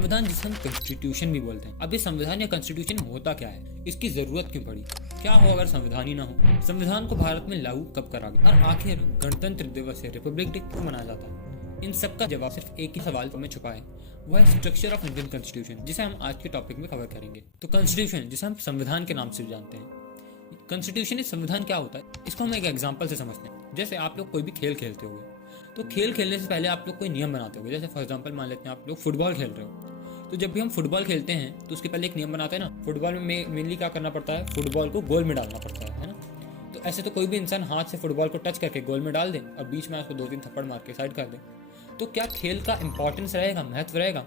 संविधान जिसे हम कॉन्स्टिट्यूशन भी बोलते हैं। अब ये संविधान या कॉन्स्टिट्यूशन होता क्या है, इसकी जरूरत क्यों पड़ी, क्या हो अगर संविधान ही ना हो, संविधान को भारत में लागू कब करा गया, और आखिर गणतंत्र दिवस या रिपब्लिक डे क्यों मनाया जाता है। इन सब का जवाब सिर्फ एक ही सवाल में छुपा है, वो है स्ट्रक्चर ऑफ इंडियन कॉन्स्टिट्यूशन, जिसे हम आज के टॉपिक में कवर करेंगे। तो कॉन्स्टिट्यूशन, जिसे हम संविधान के नाम से जानते हैं, कॉन्स्टिट्यूशन संविधान क्या होता है, इसको हम एक एग्जांपल से समझते हैं। जैसे आप लोग कोई भी खेल खेलते होंगे, तो खेल खेलने से पहले आप लोग कोई नियम बनाते होंगे। जैसे फॉर एग्जांपल मान लेते हैं आप लोग फुटबॉल खेल रहे हो, तो जब भी हम फुटबॉल खेलते हैं तो उसके पहले एक नियम बनाते हैं ना। फुटबॉल में मेनली क्या करना पड़ता है, फुटबॉल को गोल में डालना पड़ता है ना। तो ऐसे तो कोई भी इंसान हाथ से फुटबॉल को टच करके गोल में डाल दे और बीच में उसको 2-3 थप्पड़ मार के साइड कर दे, तो क्या खेल का इंपॉर्टेंस रहेगा, महत्व रहेगा?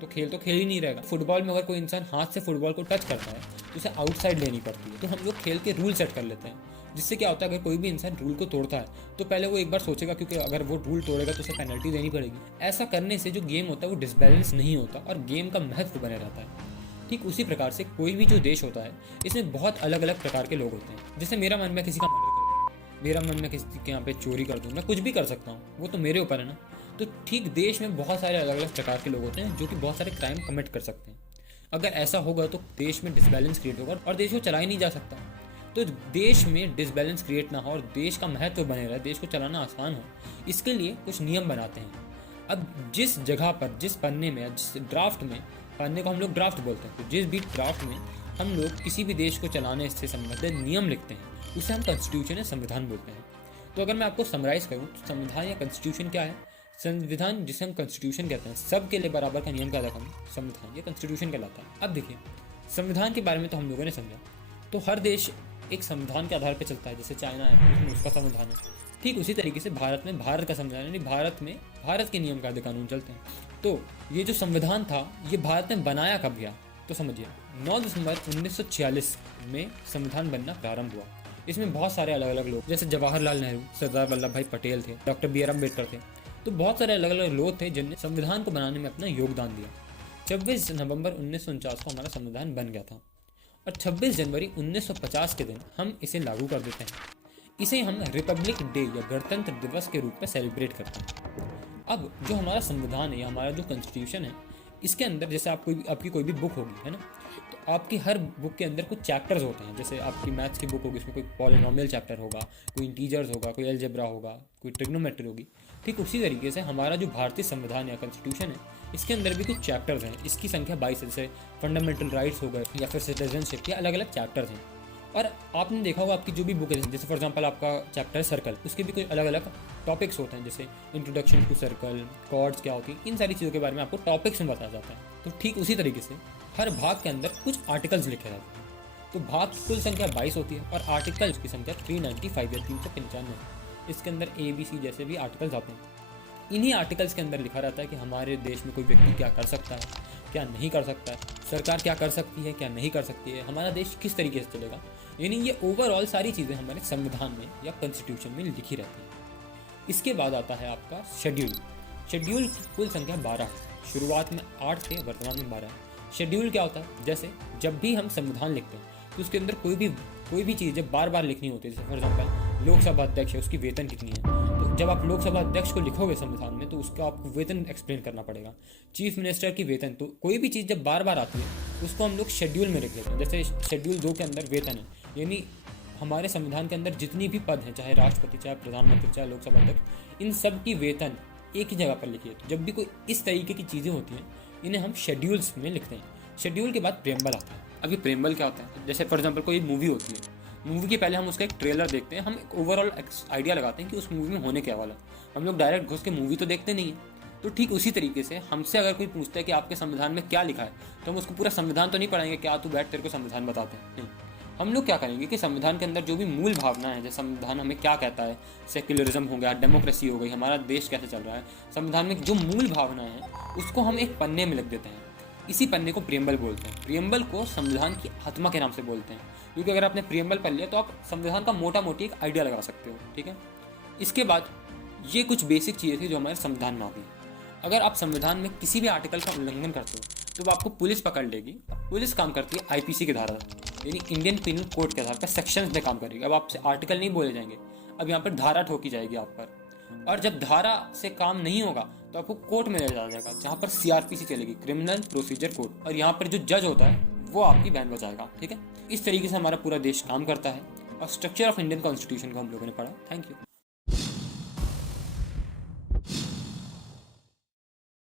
तो खेल तो खेल ही नहीं रहेगा। फुटबॉल में अगर कोई इंसान हाथ से फुटबॉल को टच करता है तो उसे आउटसाइड लेनी पड़ती है। तो हम लोग खेल के रूल सेट कर लेते हैं, जिससे क्या होता है, अगर कोई भी इंसान रूल को तोड़ता है तो पहले वो एक बार सोचेगा, क्योंकि अगर वो रूल तोड़ेगा तो उसे पेनल्टी देनी पड़ेगी। ऐसा करने से जो गेम होता है वो डिसबैलेंस नहीं होता और गेम का महत्व बने रहता है। ठीक उसी प्रकार से कोई भी जो देश होता है, इसमें बहुत अलग अलग प्रकार के लोग होते हैं। जैसे मेरा मन में किसी का मर्डर कर दूँ, मेरा मन में किसी के यहाँ पे चोरी कर दूँ, मैं कुछ भी कर सकता हूँ, वो तो मेरे ऊपर है ना। तो ठीक देश में बहुत सारे अलग अलग प्रकार के लोग होते हैं जो कि बहुत सारे क्राइम कमिट कर सकते हैं। अगर ऐसा होगा तो देश में डिसबैलेंस क्रिएट होगा और देश को चला ही नहीं जा सकता। तो देश में डिसबैलेंस क्रिएट ना हो और देश का महत्व बने रहे, देश को चलाना आसान हो, इसके लिए कुछ नियम बनाते हैं। अब जिस जगह पर, जिस पन्ने में, जिस ड्राफ्ट में, पन्ने को हम लोग ड्राफ्ट बोलते हैं, तो जिस भी ड्राफ्ट में हम लोग किसी भी देश को चलाने से संबंधित नियम लिखते हैं, उसे हम कॉन्स्टिट्यूशन या संविधान बोलते हैं। तो अगर मैं आपको समराइज करूँ तो संविधान या कॉन्स्टिट्यूशन क्या है? संविधान, जिसे हम कॉन्स्टिट्यूशन कहते हैं, सबके लिए बराबर का नियम कहता है, संविधान या कॉन्स्टिट्यूशन कहलाता है। अब देखिए, संविधान के बारे में तो हम लोगों ने समझा। तो हर देश एक संविधान के आधार पर चलता है। जैसे चाइना है, उसमें उसका संविधान है। ठीक उसी तरीके से भारत में भारत का संविधान, यानी भारत में भारत के नियम कायदे कानून चलते हैं। तो ये जो संविधान था, ये भारत में बनाया कब गया, तो समझिए 9 दिसंबर 1946 में संविधान बनना प्रारंभ हुआ। इसमें बहुत सारे अलग अलग लोग, जैसे जवाहरलाल नेहरू, सरदार वल्लभ भाई पटेल थे, डॉक्टर बी आर अम्बेडकर थे। तो बहुत सारे अलग अलग लोग थे जिन्होंने संविधान को बनाने में अपना योगदान दिया। 26 नवंबर 1949 को हमारा संविधान बन गया था और 26 जनवरी 1950 के दिन हम इसे लागू कर देते हैं। इसे हम रिपब्लिक डे या गणतंत्र दिवस के रूप में सेलिब्रेट करते हैं। अब जो हमारा संविधान है या हमारा जो कॉन्स्टिट्यूशन है, इसके अंदर जैसे आपकी कोई भी बुक होगी, है ना, तो आपकी हर बुक के अंदर कुछ चैप्टर्स होते हैं। जैसे आपकी मैथ्स की बुक होगी, उसमें कोई पॉलिनोमियल चैप्टर होगा, कोई इंटीजर्स होगा, कोई अलजेब्रा होगा, कोई ट्रिग्नोमेट्री होगी। ठीक उसी तरीके से हमारा जो भारतीय संविधान या कॉन्स्टिट्यूशन है, इसके अंदर भी कुछ चैप्टर्स हैं। इसकी संख्या 22 है। जैसे फंडामेंटल राइट्स हो गए या फिर सिटीजनशिप, या अलग अलग चैप्टर्स हैं। और आपने देखा होगा आपकी जो भी बुक है, जैसे फॉर एग्जांपल आपका चैप्टर है सर्कल, उसके भी कुछ अलग अलग टॉपिक्स होते हैं। जैसे इंट्रोडक्शन टू सर्कल, कॉर्ड्स क्या होती है, इन सारी चीज़ों के बारे में आपको टॉपिक्स में बताया जाता है। तो ठीक उसी तरीके से हर भाग के अंदर कुछ आर्टिकल्स लिखे जाते हैं। तो भाग की कुल संख्या 22 होती है और आर्टिकल्स की संख्या 395 या 395 है। इसके अंदर ABC जैसे भी आर्टिकल्स आते हैं। इन्हीं आर्टिकल्स के अंदर लिखा रहता है कि हमारे देश में कोई व्यक्ति क्या कर सकता है, क्या नहीं कर सकता है, सरकार क्या कर सकती है, क्या नहीं कर सकती है, हमारा देश किस तरीके से चलेगा। यानी ये ओवरऑल सारी चीज़ें हमारे संविधान में या कॉन्स्टिट्यूशन में लिखी रहती हैं। इसके बाद आता है आपका शेड्यूल। शेड्यूल की कुल संख्या 12 है। शुरुआत में 8 थे, वर्तमान में 12 है। शेड्यूल क्या होता है? जैसे जब भी हम संविधान लिखते हैं तो उसके अंदर कोई भी चीज़ जब बार बार लिखनी होती है, जैसे फॉर एग्जाम्पल लोकसभा अध्यक्ष है, उसकी वेतन कितनी है, तो जब आप लोकसभा अध्यक्ष को लिखोगे संविधान में तो उसका आपको वेतन एक्सप्लेन करना पड़ेगा। चीफ मिनिस्टर की वेतन, तो कोई भी चीज़ जब बार बार आती है उसको हम लोग शेड्यूल में लिख लेते हैं। जैसे शेड्यूल 2 के अंदर वेतन है, यानी हमारे संविधान के अंदर जितनी भी पद हैं, चाहे राष्ट्रपति, चाहे प्रधानमंत्री, चाहे लोकसभा अध्यक्ष, इन सब की वेतन एक ही जगह पर लिखी है। तो जब भी कोई इस तरीके की चीज़ें होती हैं, इन्हें हम शेड्यूल्स में लिखते हैं। शेड्यूल के बाद प्रेम्बल आता है। अब ये प्रेम्बल क्या होता है? जैसे फॉर एग्जांपल कोई मूवी होती है, मूवी के पहले हम उसका एक ट्रेलर देखते हैं, हम एक ओवरऑल आइडिया लगाते हैं कि उस मूवी में होने क्या वाला। हम लोग डायरेक्ट घुस के मूवी तो देखते नहीं है। तो ठीक उसी तरीके से हमसे अगर कोई पूछता है कि आपके संविधान में क्या लिखा है, तो हम उसको पूरा संविधान तो नहीं पढ़ाएंगे, क्या तू बैठ तेरे को संविधान बताते हैं, नहीं। हम लोग क्या करेंगे कि संविधान के अंदर जो भी मूल भावना है, जैसे संविधान हमें क्या कहता है, सेक्युलरिज्म हो गया, डेमोक्रेसी हो गई, हमारा देश कैसे चल रहा है, संविधान में जो मूल भावना है उसको हम एक पन्ने में लिख देते हैं। इसी पन्ने को प्रियम्बल बोलते हैं। प्रियम्बल को संविधान की आत्मा के नाम से बोलते हैं, क्योंकि अगर आपने प्रियम्बल पढ़ लिया तो आप संविधान का मोटा मोटी एक आइडिया लगा सकते हो। ठीक है, इसके बाद ये कुछ बेसिक चीज़ें थी जो हमारे संविधान में आती हैं। अगर आप संविधान में किसी भी आर्टिकल का उल्लंघन करते हो तो आपको पुलिस पकड़ लेगी। पुलिस काम करती है IPC के धारा, यानी इंडियन पिनल कोड के आधार पर सेक्शंस में काम करेगी। अब आपसे आर्टिकल नहीं बोले जाएंगे, अब यहाँ पर धारा ठोकी जाएगी आप पर। और जब धारा से काम नहीं होगा तो आपको कोर्ट में ले जाया जाएगा, जहाँ पर सीआरपीसी चलेगी, क्रिमिनल प्रोसीजर कोड, और यहाँ पर जो जज होता है वो आपकी बहन बचाएगा। ठीक है, इस तरीके से हमारा पूरा देश काम करता है और स्ट्रक्चर ऑफ इंडियन कॉन्स्टिट्यूशन को हम लोगों ने पढ़ा। Thank you.